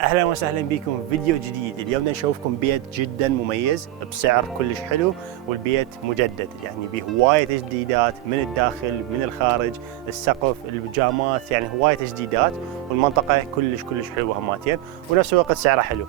اهلا وسهلا بكم في فيديو جديد. اليوم نشوفكم بيت جدا مميز بسعر كلش حلو، والبيت مجدد يعني بهوايه تجديدات من الداخل من الخارج، السقف البجامات يعني هوايه تجديدات، والمنطقه كلش حلوه هماتين، ونفس الوقت سعرها حلو.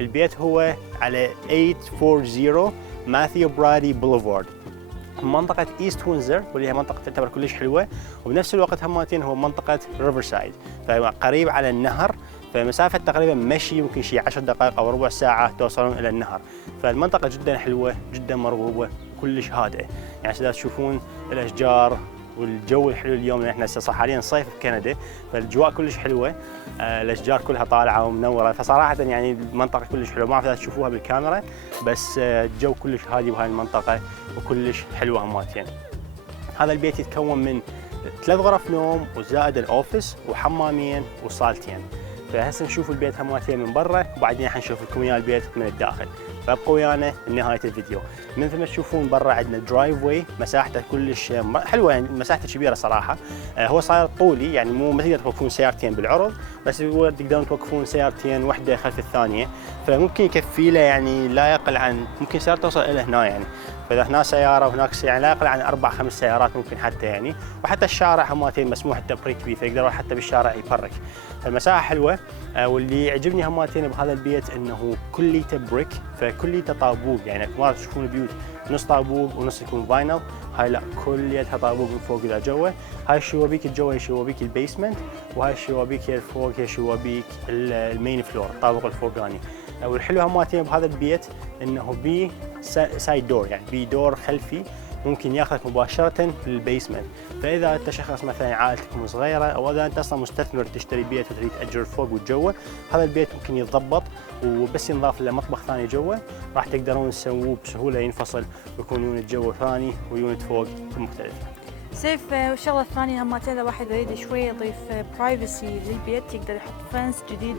البيت هو على 840 ماثيو برادي بوليفارد، منطقة ايست وينزر، واللي هي منطقة تعتبر كلش حلوة، وبنفس الوقت هماتين هو منطقة ريفرسايد، فقريب على النهر، فمسافة تقريبا مشي يمكن شي 10 دقائق أو ربع ساعة توصلون إلى النهر، فالمنطقة جدا حلوة جدا مرغوبة كلش هادئة، يعني إذا تشوفون الأشجار والجو الحلو اليوم، لان احنا هسه حاليا صيف في كندا، فالاجواء كلش حلوه، الاشجار كلها طالعه ومنوره، فصراحه يعني المنطقه كلش حلوه، ما اعرف اذا تشوفوها بالكاميرا، بس الجو كلش هادي بهاي المنطقه وكلش حلوه هماتين. هذا البيت يتكون من 3 غرف نوم وزائد الاوفيس وحمامين وصالتين، فهسه نشوف البيت هماتين من برا، وبعدين حنشوف لكم اياه البيت من الداخل، فابقوا ويانا لنهايه الفيديو. مثل ما تشوفون برا عندنا درايف واي، مساحته كلش حلوه، يعني مساحته كبيره صراحه، هو صاير طولي، يعني مو ما تقدر توقفون سيارتين بالعرض، بس هو تقدرون توقفون سيارتين واحده خلف الثانيه، فممكن يكفي له يعني لا يقل عن، ممكن سياره توصل الى هنا يعني، فاذا هنا سياره وهناك يعني لا يقل عن 4-5 سيارات ممكن حتى يعني، وحتى الشارع هماتين مسموح التبريك فيه، فيقدر حتى بالشارع يبرك، فالمساحه حلوه. واللي يعجبني هماتين بهذا البيت انه كليته بريك، فكليته طابوق، يعني ما تشوفون البيوت نص طابوق ونص يكون فاينل، هاي لا كليتها طابوق من فوق الى جوا. هاي الشبابيك الجوا هي شبابيك البيسمنت، وهاي الشبابيك هي الفوق هي شبابيك المين فلور، الطابق الفوقاني. والحلو هماتين بهذا البيت انه بي سايد دور، يعني بي دور خلفي ممكن ياخذك مباشره للبيسمنت، فاذا انت شخص مثلا عائلتكم صغيره، او اذا انت اصلا مستثمر تشتري بيت وتريد تاجر فوق وتجوه، هذا البيت ممكن يتضبط وبس ينضاف له مطبخ ثاني جوا، راح تقدرون تسووه بسهوله ينفصل، ويكون يونت جوا ثاني ويونت فوق مختلف. سيف، والشغله الثانيه هماتين اذا واحد يريد شوي يضيف برايفسي للبيت، يقدر يحط فنس جديد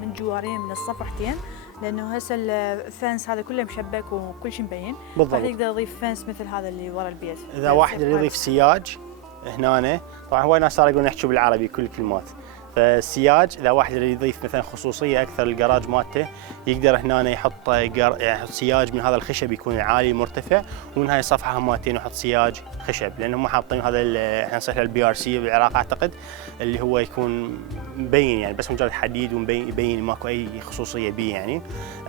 من جوارين من الصفحتين، لانه هسه الفنس هذا كله مشبك وكل شيء مبين، بالضبط. يقدر يضيف فنس مثل هذا اللي ورا البيت. اذا واحد يريد يضيف سياج هنا، طبعا هواي ناس صاروا يقولون يحكوا بالعربي كل الكلمات، فالسياج اذا واحد يريد يضيف مثلا خصوصيه اكثر للجراج مالته، يقدر هنا يحط يحط سياج من هذا الخشب يكون عالي مرتفع، ومن هاي الصفحه هماتين يحط سياج خشب، لانهم حاطين هذا احنا نصيح له البي ار سي بالعراق اعتقد، اللي هو يكون مبين يعني بس مجرد حديد ومبين يبين ماكو اي خصوصيه بيه يعني.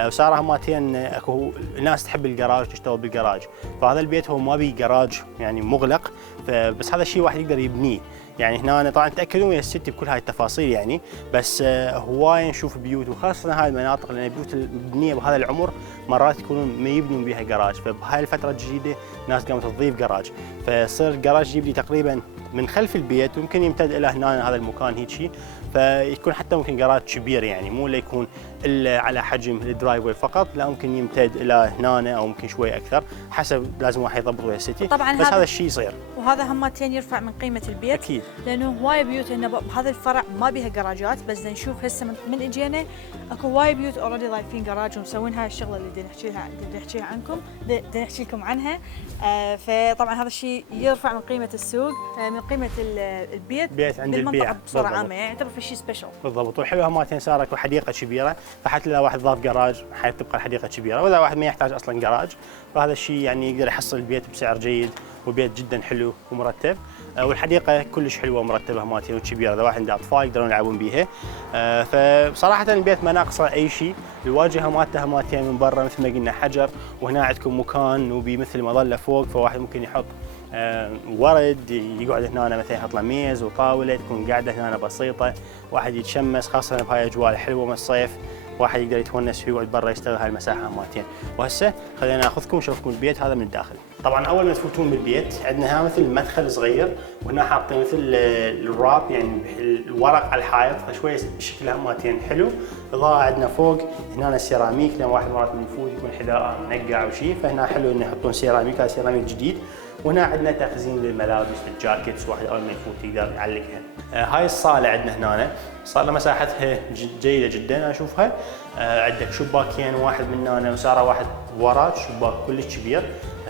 وصار هماتين اكو ناس تحب الجراج تشتغل بالجراج، فهذا البيت هو ما بيه جراج يعني مغلق، فبس هذا الشيء واحد يقدر يبنيه، يعني هنا طبعا تاكدون ويا السيتي بكل هاي التفاصيل يعني، بس هواي نشوف بيوت، وخاصه هاي المناطق، لان البيوت المبنيه بهذا العمر مرات يكونون ما يبنون بها جراج، فبهاي الفتره الجديده ناس قامت تضيف جراج، فيصير الجراج يجيب لي تقريبا من خلف البيت، ويمكن يمتد الى هنا هذا المكان هيك شيء، فيكون حتى ممكن جراج كبير، يعني مو اللي يكون الا على حجم الدرايف واي فقط، لا ممكن يمتد الى هنا او ممكن شوي اكثر، حسب لازم واحد يضبط ويا السيتي، طبعا بس هذا الشيء يصير، وهذا هماتين يرفع من قيمه البيت اكيد، لانه هواي بيوت هنا بهذا الفرع ما بيها جراجات، بس نشوف هسه من اجينا اكو هواي بيوت اوريدي ضايفين جراج ومسوين هاي الشغله اللي بدنا نحكيها عنكم، بدنا نحكي لكم عنها، فطبعا هذا الشيء يرفع من قيمه السوق، من قيمه البيت عند بالمنطقه البيع بصوره عامه، يعني يعتبر في شيء سبيشل. بالضبط. والحلو هماتين صار اكو حديقه كبيره، فحتى اذا واحد ضاف جراج حتبقى الحديقه كبيره، واذا واحد ما يحتاج اصلا جراج، فهذا الشيء يعني يقدر يحصل البيت بسعر جيد، وبيت جدا حلو ومرتب، والحديقه كلش حلوه ومرتبه هماتين وكبيره، اذا واحد عنده اطفال يقدرون يلعبون بيها، فبصراحه البيت ما ناقصه اي شيء، الواجهه مالته هماتين من برا مثل ما قلنا حجر، وهنا عندكم مكان وبمثل مظله فوق، فواحد ممكن يحط ورد، يقعد هنا مثلا يحط له ميز وطاوله، تكون قاعده هنا بسيطه، واحد يتشمس، خاصه بهاي الاجواء الحلوه من الصيف، واحد يقدر يتونس فيه ويقعد برا يستغل هاي المساحه هماتين. وهسه خلينا ناخذكم ونشوفكم البيت هذا من الداخل. طبعا اول ما تفوتون بالبيت عندنا هنا مثل مدخل صغير، وهنا حاطين مثل الراب يعني الورق على الحائط، فشوي شكلها هماتين حلو. اضاءه عندنا فوق هنا السيراميك، لان واحد مرات من يفوت يكون حذاء منقع او شيء، فهنا حلو انه يحطون سيراميك، هذا سيراميك جديد، وهنا عندنا تخزين للملابس للجاكيتس، واحد اول ما يفوت يقدر يعلقها. هاي الصاله عندنا هنا، صاله مساحتها جيده جدا انا اشوفها. عندك شباكين، واحد من هنا وساره واحد ورا، شباك كلش كبير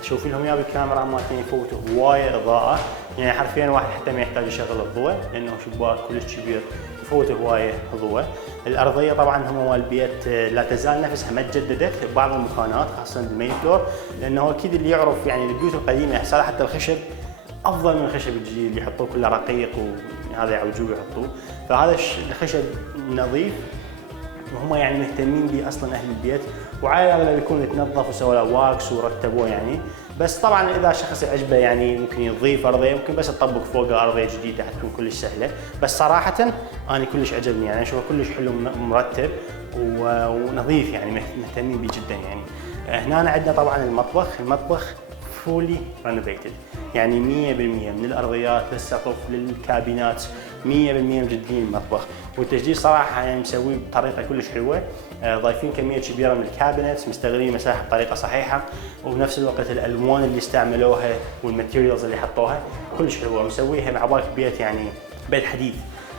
تشوفي لهم اياه بالكاميرا مالتين يفوتوا هوايه اضاءه، يعني حرفيا واحد حتى ما يحتاج يشغل الضوء لانه شباك كلش كبير يفوت هوايه ضوء. الارضيه طبعا هم البيت لا تزال نفسها ما تجددت ببعض المكانات خاصه بالمين فلور، لانه اكيد اللي يعرف يعني البيوت القديمه صار حتى الخشب افضل من الخشب الجديد اللي يحطوه كله رقيق وهذا يعوجوه يحطوه، فهذا الخشب نظيف وهم يعني مهتمين به اصلا اهل البيت، وعلى الاغلب يكون تنظف وسووا له واكس ورتبوه يعني. بس طبعا اذا شخص يعجبه يعني ممكن يضيف ارضيه، ممكن بس تطبق فوقها ارضيه جديده حتكون كلش سهله. بس صراحه انا كلش عجبني يعني، اشوفه كلش حلو مرتب ونظيف يعني مهتمين به جدا يعني. هنا عندنا طبعا المطبخ فولي رينوفيتد، يعني 100% من الارضيات للسقف للكابينات 100% مجددين المطبخ، والتجديد صراحه يعني مسويه بطريقه كلش حلوه. ضايفين كميه كبيره من الكابينتس، مستغلين المساحه بطريقه صحيحه، وبنفس الوقت الالوان اللي استعملوها والماتيريالز اللي حطوها كلش حلوه، مسويها مع بالك بيت يعني بيت حديث.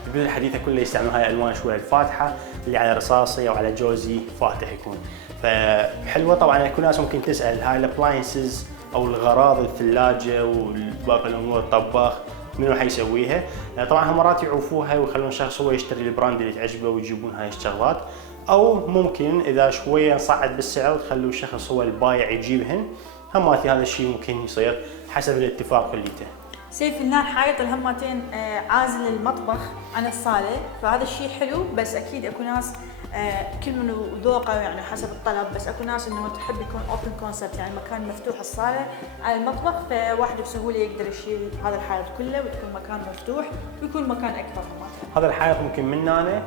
البيوت الحديثه كلها يستعملون هاي الالوان شويه الفاتحه اللي على رصاصي او على جوزي فاتح يكون، فحلوه. طبعا يكون ناس ممكن تسال هاي الابلاينسز او الغراض الثلاجه وباقي الامور الطباخ منو حيسويها؟ طبعا هم مرات يعوفوها ويخلون الشخص هو يشتري البراند اللي تعجبه ويجيبون هاي الشغلات، او ممكن اذا شويه نصعد بالسعر تخلوا الشخص هو البايع يجيبهن، هماتي هذا الشيء ممكن يصير حسب الاتفاق كليته. سيف هنا الحائط الهمتين عازل المطبخ عن الصاله، فهذا الشيء حلو، بس اكيد اكو ناس كل من ذوقه يعني حسب الطلب، بس اكو ناس انه تحب يكون اوبن كونسبت يعني مكان مفتوح الصاله على المطبخ، فواحد بسهوله يقدر يشيل هذا الحائط كله وتكون مكان مفتوح ويكون مكان اكبر. هذا الحائط ممكن من هنا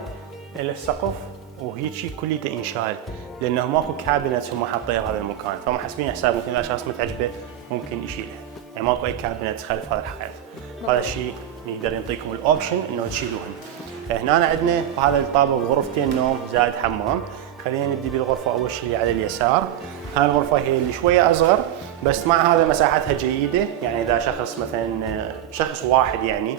الى السقف وهيجي كليته ينشال، لانه ماكو كابينتس هم حاطينها بهذا المكان، فهم حاسبين حساب ممكن اذا شخص متعجبه ممكن يشيلها، يعني ماكو اي كابينتس خلف هذا الحائط. هذا الشيء يقدر يعطيكم الاوبشن انه تشيلوهن. هنا عندنا بهذا الطابق غرفتين نوم زائد حمام. خلينا نبدي بالغرفه اول شيء اللي على اليسار. هاي الغرفه هي اللي شويه اصغر، بس مع هذا مساحتها جيده، يعني اذا شخص مثلا شخص واحد يعني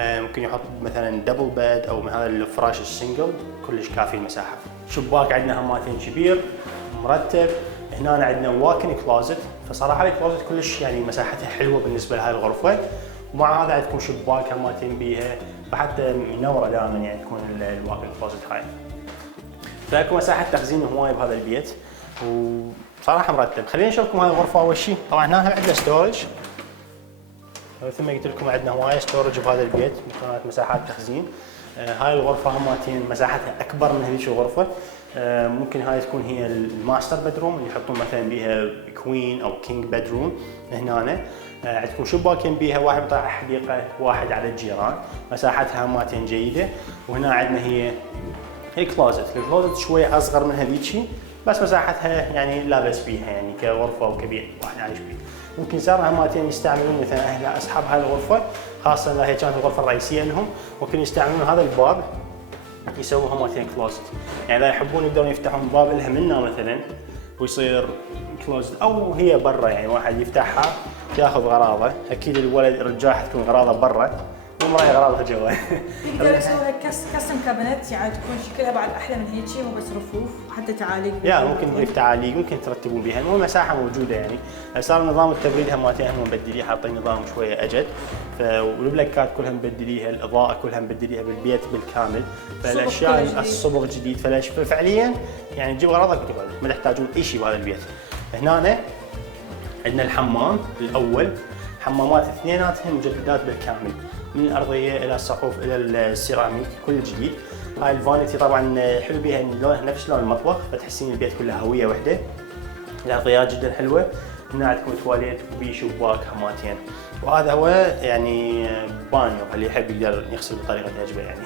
ممكن يحط مثلا دبل بيد او من هذا الفراش السنجل كلش كافي المساحه. شباك عندنا هماتين كبير مرتب. هنا عندنا واكن كلوزت، فصراحه الكلوزت كلش يعني مساحتها حلوه بالنسبه لهاي الغرفه، ومع هذا عندكم شباك هماتين بيها، فحتى منوره دائما يعني تكون الواكن كلوزت هاي. فاكو مساحه تخزين هوايه بهذا البيت وصراحه مرتب. خلينا نشوفكم هاي الغرفه اول شيء. طبعا هنا عندنا ستورج، مثل ما قلت لكم عندنا هوايه ستورج بهذا البيت، كانت مساحات تخزين. هاي الغرفه هماتين مساحتها اكبر من هذيك الغرفه، ممكن هاي تكون هي الماستر بدروم اللي يحطون مثلا بيها كوين او كينج بدروم. هنا عندكم شباكين بيها، واحد بطلع حديقه، واحد على الجيران، مساحتها هماتين جيده. وهنا عندنا هي الكلوزت شويه اصغر من هذيك، بس مساحتها يعني لا باس بيها يعني كغرفه وكبيت واحد عايش بيه. ممكن صار هماتين يستعملون مثلا اهل اصحاب هاي الغرفه، خاصه اذا هي كانت الغرفه الرئيسيه لهم، ممكن يستعملون هذا الباب يسووا هماتين كلوزت، يعني اذا يحبون يقدرون يفتحون باب لها منا مثلا ويصير كلوزت، او هي برا يعني واحد يفتحها ياخذ غراضه. اكيد الولد الرجال حتكون غراضه برا والمراه غراضها جوا. يقدر يسوي كاستم كابينت يعني تكون شكلها بعد احلى من هيك، مو بس رفوف حتى تعاليق. ممكن تضيف تعاليق، ممكن ترتبون بها، المهم مساحه موجوده يعني. صار نظام التبريد هماتين هم مبدليه، حاطين نظام شويه اجد، والبلاكات كلها مبدليها، الاضاءه كلها مبدليها بالبيت بالكامل، فالاشياء الصبغ جديد، ففعليا يعني تجيب غراضك وتقعد، ما تحتاجون اي شيء بهذا البيت. هنا عندنا الحمام الاول، حمامات اثنيناتهم مجددات بالكامل، من الارضيه الى السقف الى السيراميك كل جديد. هاي الفانيتي طبعا حلو بيها ان لونها نفس لون المطبخ، فتحسين البيت كله هويه وحده. الارضيات جدا حلوه. هنا عندكم تواليت وبي شباك هماتين، وهذا هو يعني بانيو اللي يحب يقدر يغسل بطريقه تعجبه يعني.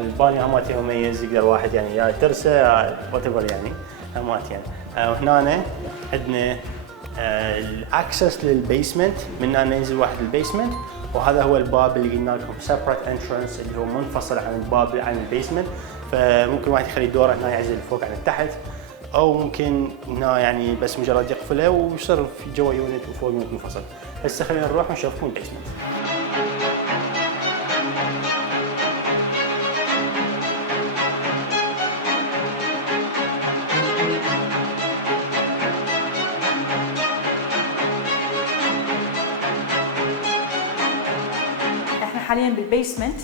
البانيو هماتين مميز، يقدر واحد يعني يا ترسه وات ايفر يعني هماتين. وهنا عندنا الاكسس للبيسمنت، من هنا ينزل واحد البيسمنت، وهذا هو الباب اللي قلنا لكم separate entrance اللي هو منفصل عن الباب عن البيسمنت، فممكن واحد يخلي دوره هنا يعزل فوق عن التحت، او ممكن هنا يعني بس مجرد يقفله ويصير في جوا يونت وفوق يونت منفصل. هسه خلينا نروح ونشوفكم البيسمنت. حاليا بالبيسمنت.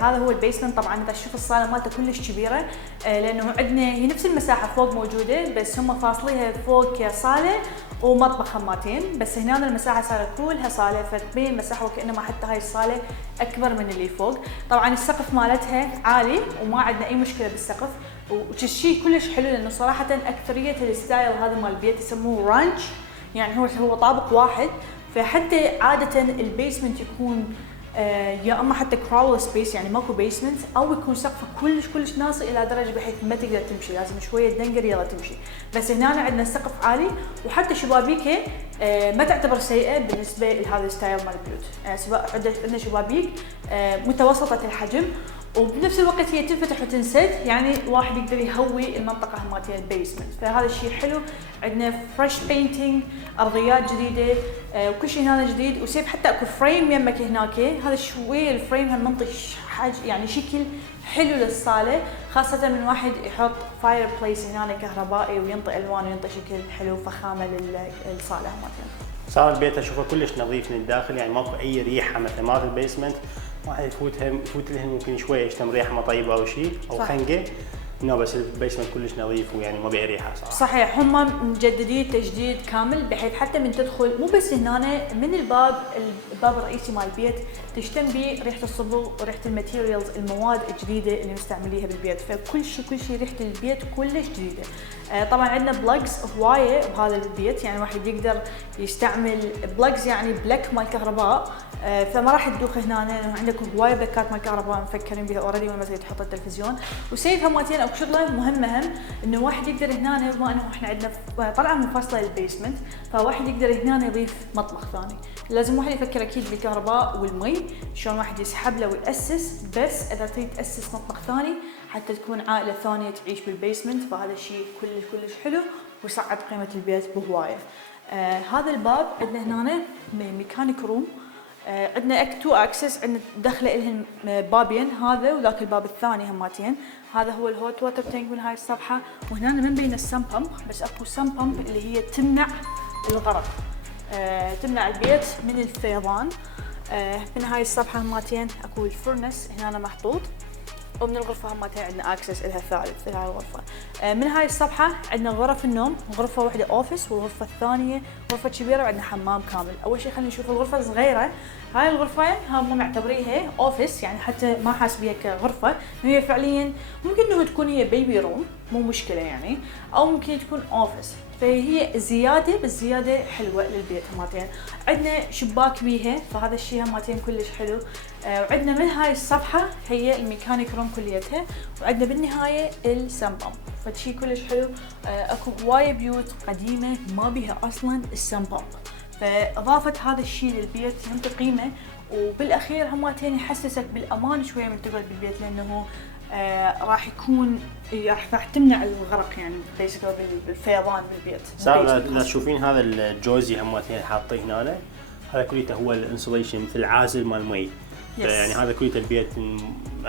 هذا هو البيسمنت. طبعا اذا تشوف الصاله مالته كلش كبيره، لانه عندنا هي نفس المساحه فوق موجوده، بس هم فاصليها فوق صاله ومطبخ هماتين، بس هنا المساحه صارت كلها صاله، فتبين المساحه وكانما حتى هاي الصاله اكبر من اللي فوق. طبعا السقف مالتها عالي وما عندنا اي مشكله بالسقف، وشيء كلش حلو لانه صراحه اكثريه الستايل هذا مال البيت يسموه رانش، يعني هو طابق واحد، فحتى عاده البيسمنت يكون يا اما حتى كراول سبيس يعني ماكو بيسمنت، او يكون سقفه كلش ناصي الى درجه بحيث ما تقدر تمشي، لازم شويه تدنقر يلا تمشي. بس هنا عندنا السقف عالي، وحتى شبابيكه ما تعتبر سيئه بالنسبه لهذا الستايل مال البيوت. سواء عندنا شبابيك متوسطه الحجم، وبنفس الوقت هي تنفتح وتنسد، يعني الواحد يقدر يهوي المنطقه مالت البيسمنت، فهذا الشيء حلو. عندنا فريش بينتينج، ارضيات جديده، وكل شيء هنا جديد، وسيف حتى اكو فريم يمك هناك. هذا شويه الفريم هالمنطق حاجه يعني شكل حلو للصاله، خاصه من واحد يحط فاير بليس هنا كهربائي وينطي الوان وينطي شكل حلو فخامه للصاله مالتنا. صار البيت اشوفه كلش نظيف من الداخل، يعني ماكو اي ريحه مثل ما في البيسمنت. واحد يفوت لهم ممكن شويه يشتم ريحه ما طيبه او شيء او خنقه، بس البيسمنت كلش نظيف ويعني ما بيه ريحه صراحه. صحيح، هم مجددين تجديد كامل، بحيث حتى من تدخل مو بس هنا من الباب الرئيسي مال البيت تشتم به ريحه الصبغ وريحه الماتيريالز، المواد الجديده اللي مستعمليها بالبيت، فكل شيء ريحه البيت كلش جديده. طبعا عندنا بلجز هوايه بهذا البيت، يعني واحد يقدر يستعمل بلجز يعني بلك مال كهرباء، فما راح تدوخ هنا. عندكم هوايه بلكات مال كهرباء مفكرين بها اوريدي، وين ما تريد تحط التلفزيون. وسيف هماتين او شغله مهمه هم انه واحد يقدر هنا، بما انه احنا عندنا طلعه منفصله للبيسمنت، فواحد يقدر هنا يضيف مطبخ ثاني. لازم واحد يفكر اكيد بالكهرباء والمي، شلون واحد يسحب له ويأسس، بس اذا تريد تأسس مطبخ ثاني حتى تكون عائله ثانيه تعيش بالبيسمنت، فهذا الشيء كلش حلو ويصعد قيمه البيت بهوايه. هذا الباب عندنا هنا ميكانيك روم، عندنا تو اكسس، عندنا دخله لهم بابين، هذا وذاك الباب الثاني هماتين. هذا هو الهوت ووتر تانك من هاي الصفحه، وهنا من بين السم بامب، بس اكو سم بامب اللي هي تمنع الغرق، تمنع البيت من الفيضان. من هاي الصفحه هماتين اكو الفرنس هنا محطوط، ومن الغرفه هماتين عندنا اكسس لها ثالث لهاي الغرفه. من هاي الصفحه عندنا غرف النوم، غرفه واحده اوفيس والغرفه الثانيه غرفه كبيره وعندنا حمام كامل. اول شيء خلينا نشوف الغرفه الصغيره. هاي الغرفه هم معتبريها اوفيس، يعني حتى ما حاسبيها كغرفه، هي فعليا ممكن انه تكون هي بيبي روم مو مشكله يعني، او ممكن تكون اوفيس، فهي زياده، بس زياده حلوه للبيت هماتين. عندنا شباك بيها، فهذا الشيء هماتين كلش حلو. وعندنا من هاي الصفحه هي الميكانيك روم كليتها، وعندنا بالنهايه السم بامب، فشي كلش حلو. اكو هوايه بيوت قديمه ما بيها اصلا السم بامب، فاضافه هذا الشيء للبيت ينطي قيمه، وبالاخير هماتين يحسسك بالامان شويه من تقعد بالبيت، لانه راح يكون راح تمنع الغرق يعني بالفيضان بالبيت. صار لا تشوفين هذا الجوزي هماتين حاطين هنا، هذا كليته هو الانسوليشن مثل عازل مال مي، يعني هذا كليته البيت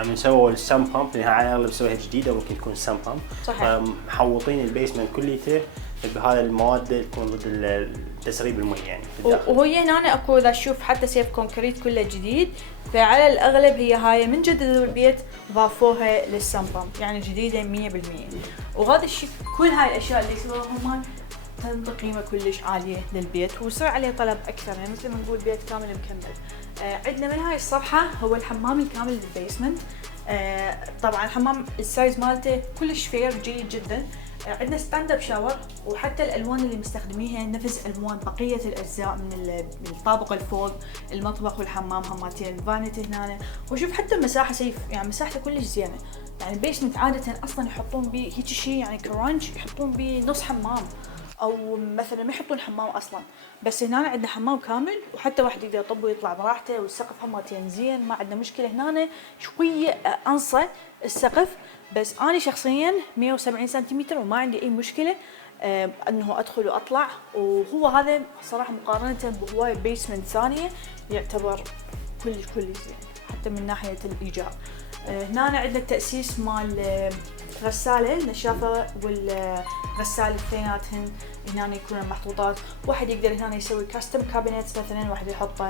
من سووا السم بامب، يعني على الاغلب سويها جديده وممكن تكون سم بامب، محوطين البيسمنت كليته بهذا المواد اللي تكون ضد تسريب المي يعني بالداخل. وهي هنا اكو اذا تشوف حتى سيف كونكريت كله جديد، فعلى الاغلب هي هاي من جددوا البيت ضافوها للسم بامب، يعني جديده 100%. وهذا الشيء كل هاي الاشياء اللي سووها هم تنطي قيمه كلش عاليه للبيت، ويصير عليه طلب اكثر، يعني مثل ما نقول بيت كامل مكمل. عندنا من هاي الصفحه هو الحمام الكامل للبيسمنت. طبعا الحمام السايز مالته كلش فير جيد جدا. عندنا ستاند اب شاور، وحتى الالوان اللي مستخدميها نفس الوان بقيه الاجزاء من الطابق الفوق، المطبخ والحمام هماتين، الفانيتي هنا. وشوف حتى المساحه سيف، يعني مساحته كلش زينه، يعني البيسمنت عاده اصلا يحطون بيه هيك شيء يعني كرانش، يحطون بيه نص حمام، او مثلا ما يحطون حمام اصلا، بس هنا عندنا حمام كامل، وحتى واحد يقدر يطب ويطلع براحته، والسقف هماتين زين، ما عندنا مشكله. هنا شويه انصى السقف، بس انا شخصيا 170 سنتيمتر وما عندي اي مشكله. انه ادخل واطلع، وهو هذا صراحه مقارنه بهوايه بيسمنت ثانيه يعتبر كلش زين حتى من ناحيه الايجار. هنا عندنا التاسيس مال غساله النشافه والغساله اثنيناتهن هنا يكونوا محطوطات. واحد يقدر هنا يسوي كاستم كابينتس، مثلا واحد يحط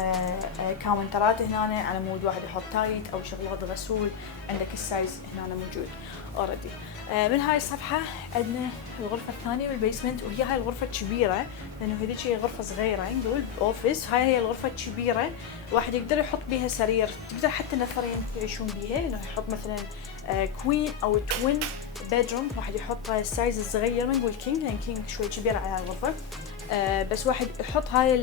كاونترات هنا على مود واحد يحط تايت او شغلات غسول، عندك السايز هنا موجود اوريدي. من هاي الصفحه عندنا الغرفه الثانيه بالبيسمنت، وهي هاي الغرفه الكبيره لانه هذيك هي غرفه صغيره نقول اوفيس. هاي هي الغرفه الكبيره، واحد يقدر يحط بيها سرير، تقدر حتى نفرين يعيشون بيها، انه يحط مثلا كوين او توين بيدروم. واحد يحط السايز الصغير ما نقول كينج لان كينج شوي كبير على هاي الغرفه، بس واحد يحط هاي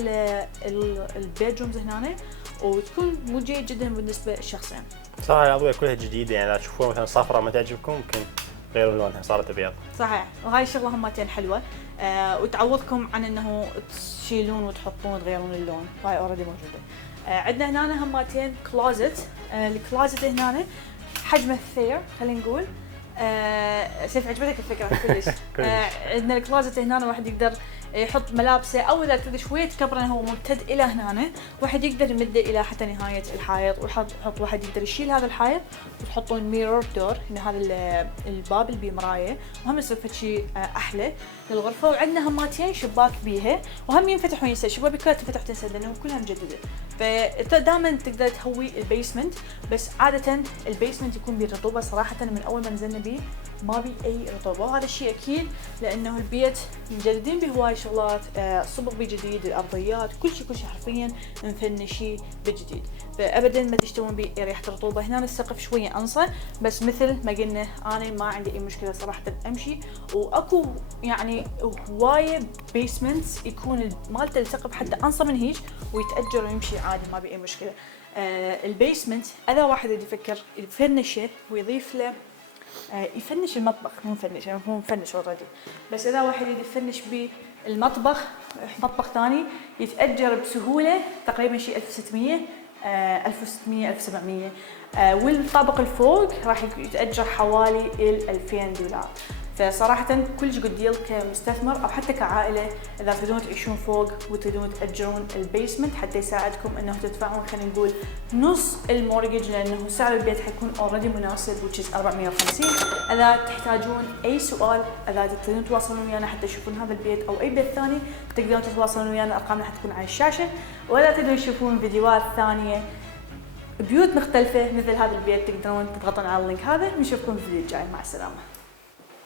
البيدرومز هنا وتكون مو جيد جدا بالنسبه للشخصين. صراحه الاضويه كلها جديده، يعني لا تشوفوها مثلا صفراء ما تعجبكم ممكن غيروا لونها صارت ابيض. صحيح، وهاي الشغله همتين حلوه وتعوضكم عن انه تشيلون وتحطون وتغيرون اللون، هاي اوريدي موجوده. عندنا هنا همتين كلوزت. الكلوزت هنا حجمه ثير خلينا نقول. سيف عجبتك الفكره كلش. عندنا الكلوزت هنا واحد يقدر يحط ملابسه، او اذا تريد شويه تكبره هو ممتد الى هنا، واحد يقدر يمده الى حتى نهايه الحائط، ويحط واحد يقدر يشيل هذا الحائط وتحطون ميرور دور هنا، هذا الباب اللي بمرايه، وهم يصير شيء احلى للغرفه. وعندنا هماتين شباك بيها وهم ينفتح وينسد، شبابيك كلها تنفتح وتنسد لانه كلها مجدده. فدائما تقدر تهوي البيسمنت، بس عاده البيسمنت يكون بيه رطوبه صراحه من اول ما نزلنا بيه ما بي اي رطوبه، وهذا الشيء اكيد لانه البيت مجددين بهواي شغلات، صبغ بجديد، الارضيات كل شيء حرفيا مفنشي بجديد، فابدا ما تشترون بيه ريحه رطوبه. هنا السقف شويه انصه، بس مثل ما قلنا انا ما عندي اي مشكله صراحه امشي، واكو يعني هوايه بيسمنتس يكون مالته السقف حتى انصه من هيك ويتاجر ويمشي عادي ما بي اي مشكله. البيسمنت اذا واحد يفكر يفنشه ويضيف له يفنش المطبخ، مو مفنش اوريدي، بس اذا واحد يفنش بالمطبخ مطبخ ثاني يتاجر بسهوله تقريبا شيء 1600 1700 والطابق الفوق راح يتاجر حوالي $2000. فصراحة كلش قد ديل كمستثمر او حتى كعائلة اذا تريدون تعيشون فوق وتريدون تأجرون البيسمنت حتى يساعدكم انه تدفعون خلينا نقول نص المورجج، لانه سعر البيت حيكون اوريدي مناسب which is 450. اذا تحتاجون اي سؤال، اذا تريدون تواصلون ويانا حتى تشوفون هذا البيت او اي بيت ثاني تقدرون تتواصلون ويانا، ارقامنا حتكون على الشاشة. ولا تريدون تشوفون فيديوهات ثانية بيوت مختلفة مثل هذا البيت تقدرون تضغطون على اللينك هذا. نشوفكم في الفيديو الجاي، مع السلامة.